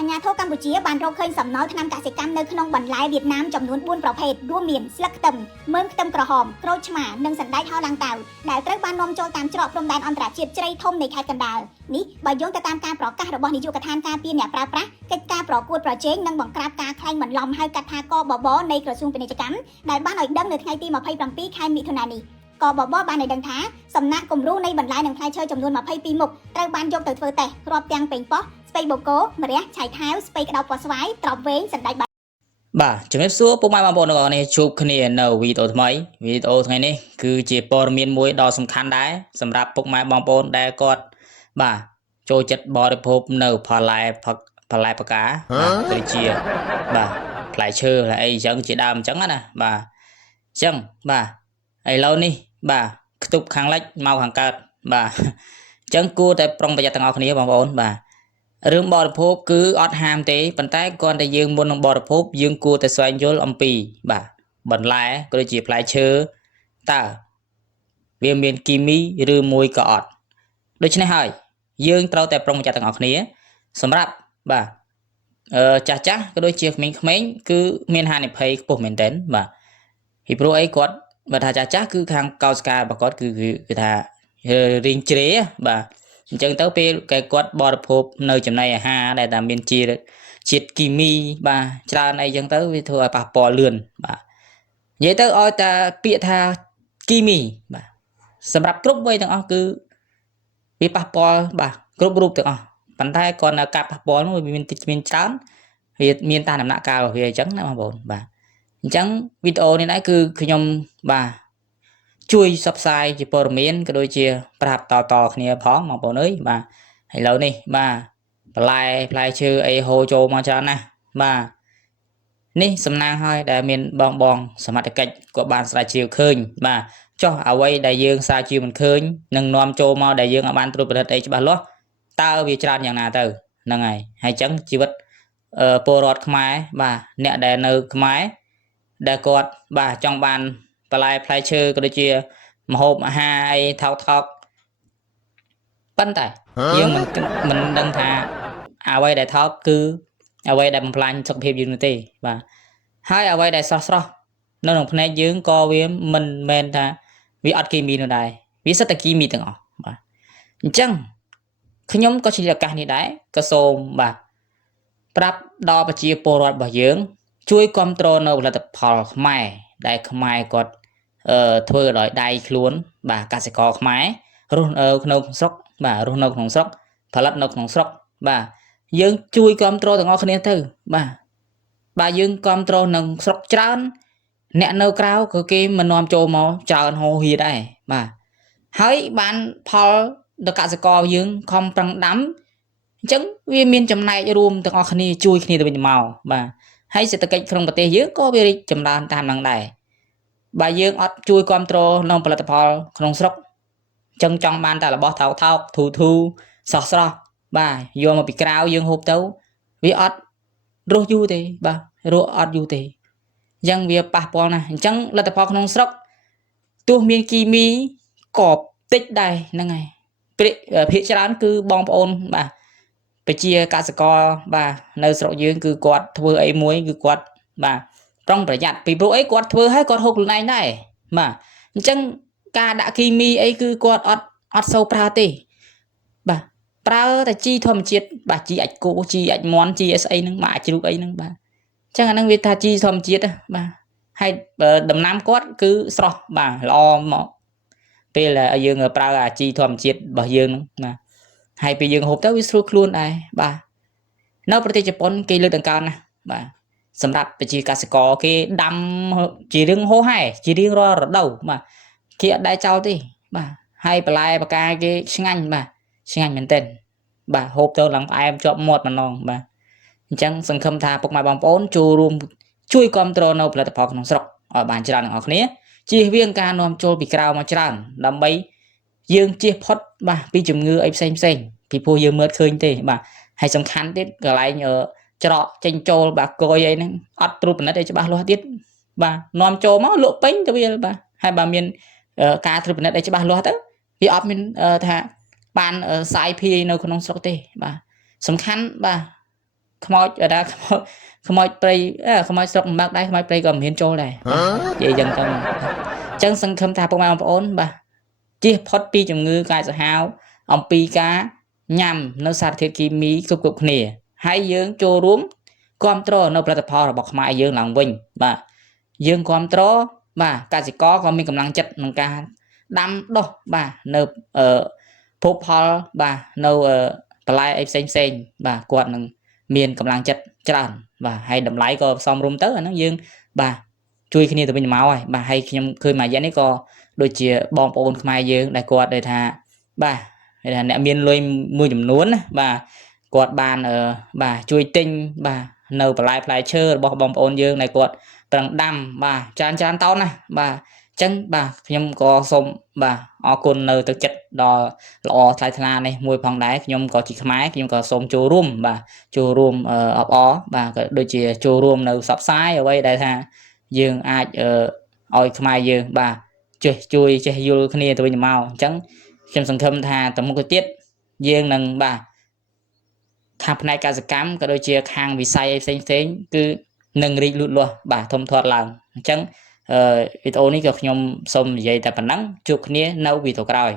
អាញាធរកម្ពុជាបានរកឃើញសំណល់ថ្នាំកសិកម្មនៅក្នុងបន្លែវៀតណាមចំនួន4ប្រភេទរួមមានស្លឹកខ្ទឹមមើមខ្ទឹមក្រហមក្រូចឆ្មានិងសណ្តែកហៅឡើងតាវដែលត្រូវបាននាំចូលតាមច្រកព្រំដែនអន្តរជាតិជ្រៃធំនៃខេត្តកណ្ដាលនេះបើយោងទៅតាមការប្រកាសរបស់នាយកដ្ឋានការពារអ្នកប្រើប្រាស់កិច្ចការប្រកួតប្រជែងនិងបង្ក្រាបការក្លែងបន្លំហៅកាត់ថាកបបនៃក្រសួងពាណិជ្ជកម្មដែលបានឲ្យដឹងនៅថ្ងៃទី27ខែមិថុនានេះកបបបានឲ្យដឹងថាសំណាក់គំរូនៃបន្លែនិងផ្លែឈើចំនួន22មុខត្រូវបានយកទៅធ្វើតេស្តរាប់ទាំងប៉េងប៉ោះស្ពៃបូកូម្រះឆៃថាវស្ពៃក្តោបពណ៌ស្វាយត្រប់វែងសណ្តែកបាទជំរាបសួរពុកម៉ែបងប្អូនទាំងអស់គ្នាជួបគ្នានៅវីដេអូថ្មីវីដេអូថ្ងៃនេះគឺជាព័ត៌មានមួយដ៏សំខាន់ដែរសម្រាប់ពុកម៉ែបងប្អូនដែលគាត់បាទចូលចិត្តបរិភោគនៅផលែបកាដូចជាបាទផ្លែឈើផ្លែអីចឹងជាដើមអញ្ចឹងណាបាទអញ្ចឹងបាទឥឡូវនេះបាទខ្ទប់ខាងលិចមកខាងកើតបាទអញ្ចឹងគួរតែប្រុងប្រយ័ត្នទាំងអស់គ្នាបងប្អូនបាទរឿងបរិភោគគឺអត់ហាមទេប៉ុន្តែគ្រាន់តែយើងមុននឹងបរិភោគយើងគួរតែស្វែងយល់អំពីបាទបន្លែក៏ដូចជាផ្លែឈើតើវាមានគីមីឬមួយក៏អត់ដូច្នេះហើយយើងត្រូវតែប្រុងប្រយ័ត្នទាំងអស់គ្នាសម្រាប់បាទចាស់ក៏ដូចជាក្មេងៗគឺមានហានិភ័យខ្ពស់មែនទែនបាទពីព្រោះអីគាត់បើថាចាស់គឺខាងកោសិការបស់គាត់គឺថារៀងជ្រេបាទអញ្ចឹងទៅពេលគាត់បរិភោគនៅចំណីអាហារដែលតែមានជាតិគីមីបាទច្រើនអីចឹងទៅវាធ្វើឲ្យប៉ះពាល់លឿនបាទនិយាយទៅឲ្យតែពាក្យថាគីមីបាទសម្រាប់គ្រប់វ័យទាំងអស់គឺវាប៉ះពាល់បាទគ្រប់រូបទាំងអស់ប៉ុន្តែគាត់នៅការប៉ះពាល់នោះវាមានច្រើនវាមានតាមដំណាក់កាលរបស់វាអញ្ចឹងណាបងប្អូនបាទអញ្ចឹងវីដេអូនេះដែរគឺខ្ញុំបាទជួយផ្សព្វផ្សាយជាព័ត៌មានក៏ដូចជាប្រាប់តគ្នាផងបងប្អូនអើយបាទឥឡូវនេះបាទបន្លែផ្លែឈើអីហូរចូលមកច្រើនណាស់បាទនេះសំណាងហើយដែលមានបងសមត្ថកិច្ចក៏បានស្រាវជ្រាវឃើញបាទចុះអ្វីដែលយើងស្រាវជ្រាវមិនឃើញនឹងនាំចូលមកដែលយើងអាចបានត្រួតពិនិត្យអីច្បាស់លាស់តើវាច្រើនយ៉ាងណាទៅហ្នឹងហើយអញ្ចឹងជីវិតពលរដ្ឋខ្មែរបាទអ្នកដែលនៅខ្មែរដែលគាត់បាទចង់បានបន្លែផ្លែឈើក៏ដូចជាម្ហូបអាហារអីថោកប៉ុន្តែយើងមិនដឹងថាអ្វីដែលថោកគឺអ្វីដែលបំផ្លាញសុខភាពយើងនោះទេបាទហើយអ្វីដែលស្រស់នៅក្នុងភ្នែកយើងក៏វាមិនមែនថាវាអត់គីមីនោះដែរវាសិតតែគីមីទាំងអស់បាទអញ្ចឹងខ្ញុំក៏ជាឱកាសនេះដែរក៏សូមបាទប្រាប់ដល់ប្រជាពលរដ្ឋរបស់យើងជួយគ្រប់គ្រងនៅផលិតផលខ្មែរដែលខ្មែរគាត់ធ្វើដោយដៃខ្លួនបាទកសិករខ្មែររស់នៅក្នុងស្រុកបាទរស់នៅក្នុងស្រុកផលិតនៅក្នុងស្រុកបាទយើងជួយគ្រប់គ្រងទាំងអស់គ្នាទៅបាទយើងគ្រប់គ្រងនឹងស្រុកច្រើនអ្នកនៅក្រៅក៏គេមិននាំចូលមកច្រើនហោហៀដែរបាទហើយបានផលដល់កសិករយើងខំប្រឹងដាំអញ្ចឹងវាមានចំណែករួមទាំងអស់គ្នាជួយគ្នាទៅវិញទៅមកបាទហើយសេដ្ឋកិច្ចក្នុងប្រទេសយើងក៏វារីកចម្រើនតាមនឹងដែរបើយើងអត់ជួយគ្រប់គ្រងនៅផលិតផលក្នុងស្រុកចឹងចង់បានតែរបស់ថោកធូស្រស់បាទយកមកពីក្រៅយើងហូបទៅវាអត់រស់យូរទេបាទរស់អត់យូរទេអញ្ចឹងវាប៉ះពាល់ណាស់អញ្ចឹងលទ្ធផលក្នុងស្រុកទោះមានគីមីក៏តិចដែរហ្នឹងហើយភាគច្រើនគឺបងប្អូនបាទប្រជាកសិករបាទនៅស្រុកយើងគឺគាត់ធ្វើអីមួយគឺគាត់បាទប្រុងប្រយ័ត្នពីព្រោះអីគាត់ធ្វើឲ្យគាត់ហូបខ្លួនឯងដែរបាទអញ្ចឹងការដាក់គីមីអីគឺគាត់អត់សូវប្រើទេបាទប្រើតែជីធម្មជាតិបាទជីអាចគោជីអាចមន់ជីស្អីហ្នឹងបាទអាចជ្រូកអីហ្នឹងបាទអញ្ចឹងអាហ្នឹងវាថាជីធម្មជាតិបាទហើយដំណាំគាត់គឺស្រស់បាទល្អមកពេលយើងប្រើអាជីធម្មជាតិរបស់យើងហ្នឹងបាទហើយពេលយើងហូបទៅវាស្រួលខ្លួនដែរបាទនៅប្រទេសជប៉ុនគេលើកដង្កើងណាស់បាទសម្រាប់ប្រជាកសិករគេដាំជារឿងហូរហែជារៀងរាល់រដូវបាទគេអត់ដែរចោលទេបាទហើយបន្លែបកាគេឆ្ងាញ់បាទឆ្ងាញ់មែនទែនបាទហូបទៅឡើងផ្អែមជាប់មាត់ម្ដងបាទអញ្ចឹងសង្ឃឹមថាពុកម៉ែបងប្អូនចូលរួមជួយគ្រប់គ្រងនៅផលិតផលក្នុងស្រុកឲ្យបានច្រើនទាំងអស់គ្នាជៀសវាងការនាំចូលពីក្រៅមកច្រើនដើម្បីយើងជៀសផុតបាទពីជំងឺអីផ្សេងពីព្រោះយើងមើលឃើញទេបាទហើយសំខាន់ទៀតកន្លែង ច្រកចេញចូលបាទគយអីហ្នឹងអត់ត្រួតពិនិត្យឲ្យច្បាស់លាស់ទៀតបាទនាំចូលមកលក់ពេញទៅវាបាទហើយបើមានការត្រួតពិនិត្យឲ្យច្បាស់លាស់ទៅវាអត់មានថាបានសាយភាយនៅក្នុងស្រុកទេបាទសំខាន់បាទខ្មោចថាខ្មោចព្រៃខ្មោចស្រុកមិនបើកដែរខ្មោចព្រៃក៏មិនហ៊ានចូលដែរនិយាយចឹងទៅអញ្ចឹងសង្ឃឹមថាពុកម៉ែបងប្អូនបាទជៀសផុតពីជំងឺកាចសាហាវអំពីការញ៉ាំនៅសារធាតុគីមីគ្រប់គ្នាហើយយើងចូលរួមគ្រប់គ្រងនៅផលិតផលរបស់ខ្មែរយើងឡើងវិញបាទយើងគ្រប់គ្រងបាទកសិករក៏មានកម្លាំងចិត្តក្នុងការដាំដុះបាទនៅភោគផលបាទនៅបន្លែអីផ្សេងបាទគាត់នឹងមានកម្លាំងចិត្តច្រើនបាទហើយតម្លៃក៏សមរម្យទៅអាហ្នឹងយើងបាទជួយគ្នាទៅវិញទៅមកហើយបាទហើយខ្ញុំឃើញមួយរយៈនេះក៏ដូចជាបងប្អូនខ្មែរយើងដែលគាត់ដែលថាបាទអ្នកមានលុយមួយចំនួនណាបាទគាត់បានបាទជួយទិញបាទនៅបន្លែផ្លែឈើរបស់បងប្អូនយើងដែលគាត់ប្រឹងដាំបាទច្រើនតោនណាបាទអញ្ចឹងបាទខ្ញុំក៏សូមបាទអរគុណនៅទឹកចិត្តដ៏ល្អថ្លៃថ្លានេះមួយផងដែរខ្ញុំក៏ជាខ្មែរខ្ញុំក៏សូមចូលរួមបាទចូលរួមអបអរបាទក៏ដូចជាចូលរួមនៅផ្សព្វផ្សាយអ្វីដែលថាយើងអាចឲ្យខ្មែរយើងបាទជួយចេះយល់គ្នាទៅវិញទៅមកអញ្ចឹងខ្ញុំសង្ឃឹមថាទៅមុខទៅទៀតយើងនឹងបាទខាងផ្នែកកសិកម្មក៏ដូចជាខាងវិស័យផ្សេងគឺនឹងរីកលូតលាស់បាទធំធាត់ឡើងអញ្ចឹងវីដេអូនេះក៏ខ្ញុំសូមនិយាយតែប៉ុណ្ណឹងជួបគ្នានៅវីដេអូក្រោយ